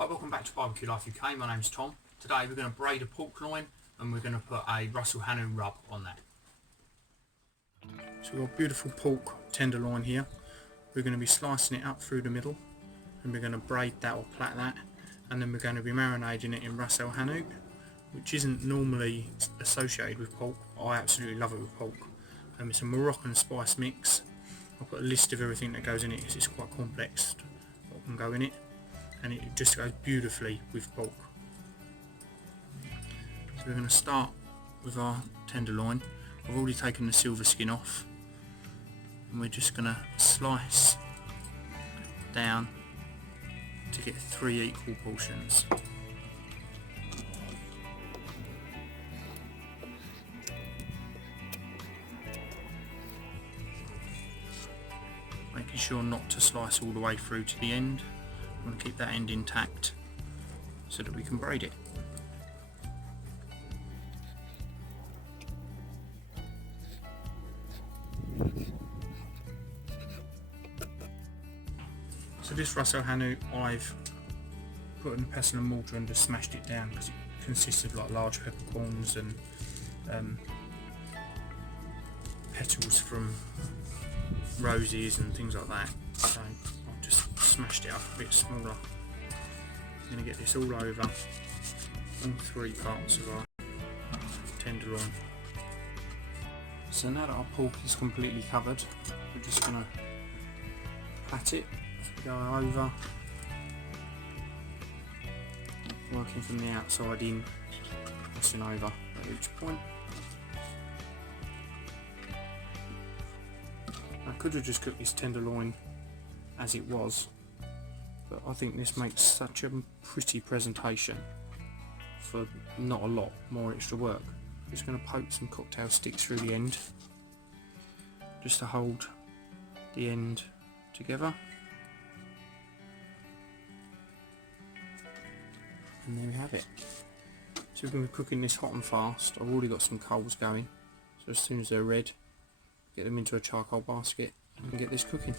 Hi, welcome back to Barbecue Life UK. My name's Tom. Today we're going to braid a pork loin and we're going to put a Ras El Hanout rub on that. So we've got beautiful pork tenderloin here. We're going to be slicing it up through the middle and we're going to braid that or plat that, and then we're going to be marinating it in Ras El Hanout, which isn't normally associated with pork. I absolutely love it with pork. It's a Moroccan spice mix. I'll put a list of everything that goes in it because it's quite complex what can go in it, and it just goes beautifully with pork. So we're going to start with our tenderloin. I've already taken the silver skin off and we're just going to slice down to get 3 equal portions. Making sure not to slice all the way through to the end. I'm going to keep that end intact so that we can braid it. So this Ras El Hanout I've put in a pestle and mortar and just smashed it down because it consists of like large peppercorns and petals from roses and things like that. So I've just smashed it up a bit smaller. I'm going to get this all over all 3 parts of our tenderloin. So now that our pork is completely covered, we're just going to pat it as we go over, working from the outside in, pressing over at each point. I could have just cooked this tenderloin as it was, but I think this makes such a pretty presentation for not a lot more extra work. I'm just going to poke some cocktail sticks through the end just to hold the end together, and there we have it. So we're going to be cooking this hot and fast. I've already got some coals going, so as soon as they're red, get them into a charcoal basket and get this cooking.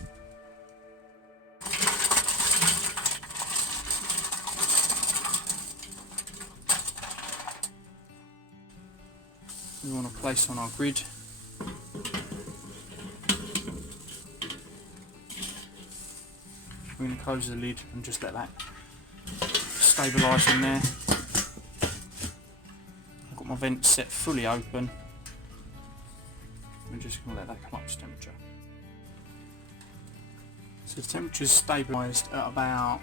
We want to place on our grid. We're going to close the lid and just let that stabilise in there. I've got my vents set fully open. I'm just going to let that come up to temperature. So the temperature's stabilised at about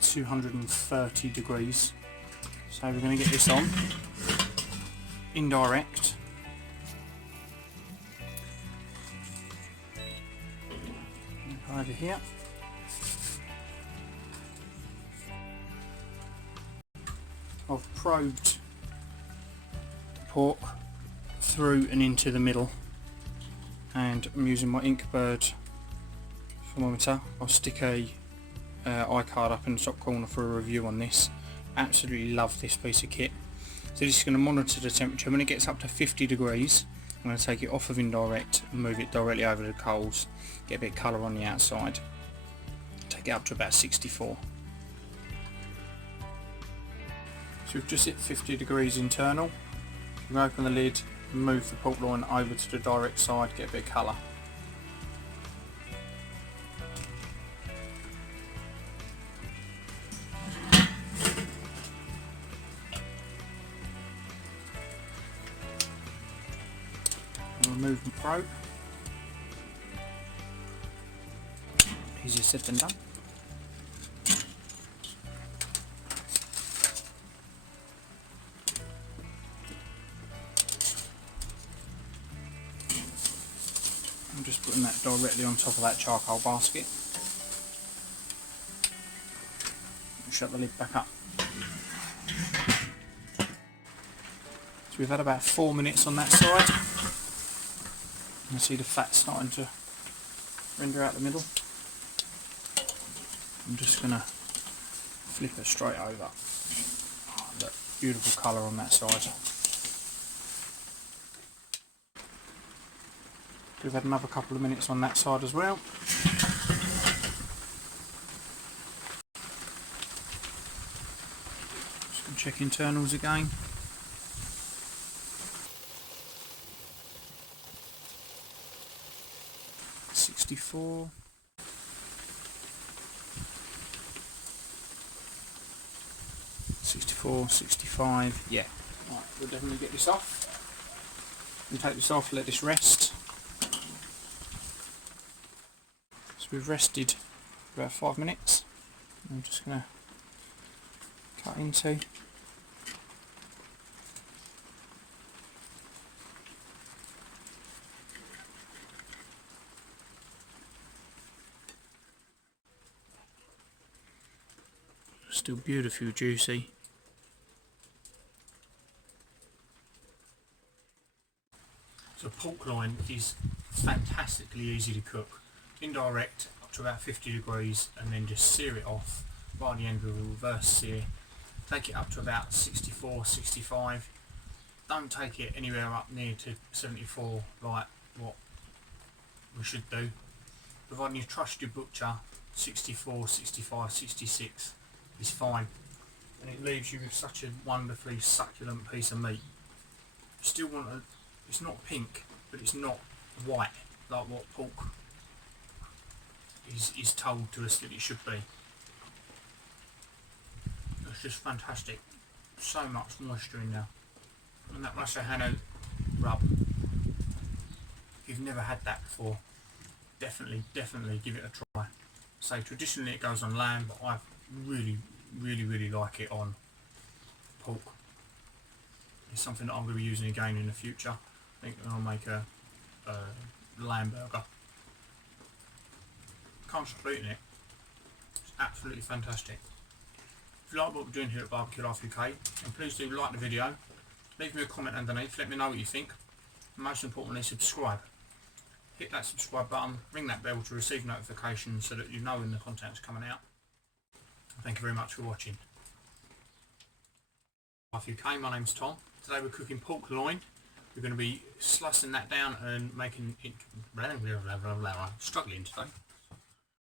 230 degrees. So we're going to get this on. Indirect. Go over here. I've probed the pork through and into the middle, and I'm using my Inkbird thermometer. I'll stick a iCard up in the top corner for a review on this. Absolutely love this piece of kit. So this is going to monitor the temperature. When it gets up to 50 degrees, I'm going to take it off of Indirect and move it directly over the coals, get a bit of colour on the outside, take it up to about 64. So we've just hit 50 degrees internal. We can open the lid and move the pork loin over to the direct side, get a bit of colour. Remove the probe. Easier said than done. I'm just putting that directly on top of that charcoal basket. Shut the lid back up. So we've had about 4 minutes on that side. You can see the fat starting to render out the middle. I'm just going to flip it straight over. Oh, look, beautiful colour on that side. We've had another couple of minutes on that side as well. check internals again. $64. 64, 65, yeah. Right, we'll definitely get this off. And take this off, let this rest. So we've rested for about 5 minutes. I'm just going to cut into. Still beautiful, juicy. So pork loin is fantastically easy to cook. Indirect up to about 50 degrees and then just sear it off by the end with a reverse sear. Take it up to about 64, 65. Don't take it anywhere up near to 74 like what we should do. Providing you trust your butcher, 64, 65, 66 is fine. And it leaves you with such a wonderfully succulent piece of meat. You still want a, it's not pink, but it's not white like what pork is told to us that it should be. It's just fantastic. So much moisture in there. And that Ras El Hanout rub, if you've never had that before, definitely give it a try. So traditionally it goes on lamb, but I really like it on pork. It's something that I'm going to be using again in the future. I think I'll make a lamb burger. Can't stop eating it. It's absolutely fantastic. If you like what we're doing here at Barbecue Life UK, then please do like the video, leave me a comment underneath, let me know what you think, and most importantly subscribe. Hit that subscribe button, ring that bell to receive notifications so that you know when the content's coming out. Thank you very much for watching. Life UK, my name's Tom. Today we're cooking pork loin. We're going to be slicing that down and making it... struggling today.